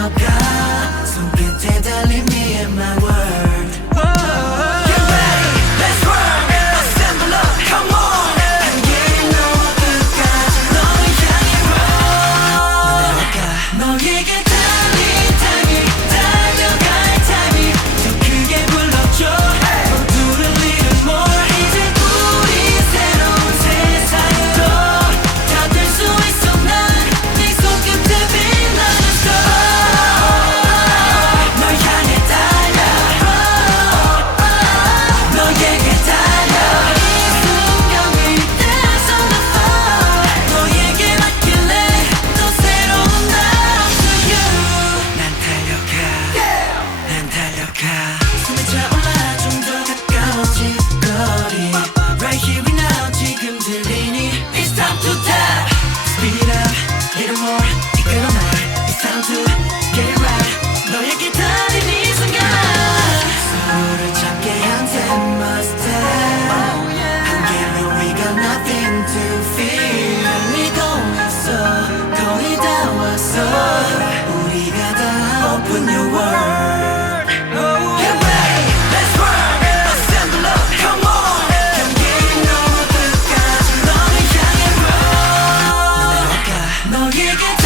I got. 숨이 차올라 좀 더 가까워진 거리 Right here and now 지금 들리니 It's time to tap Speed it up a little more 이끌어 날 It's time to get it right 너의 기다린 이 순간 서로를 찾게 한테 must 한 길로 we got nothing to feel 멀리 건너서 거의 다 왔어 우리가 다 open your world 너에게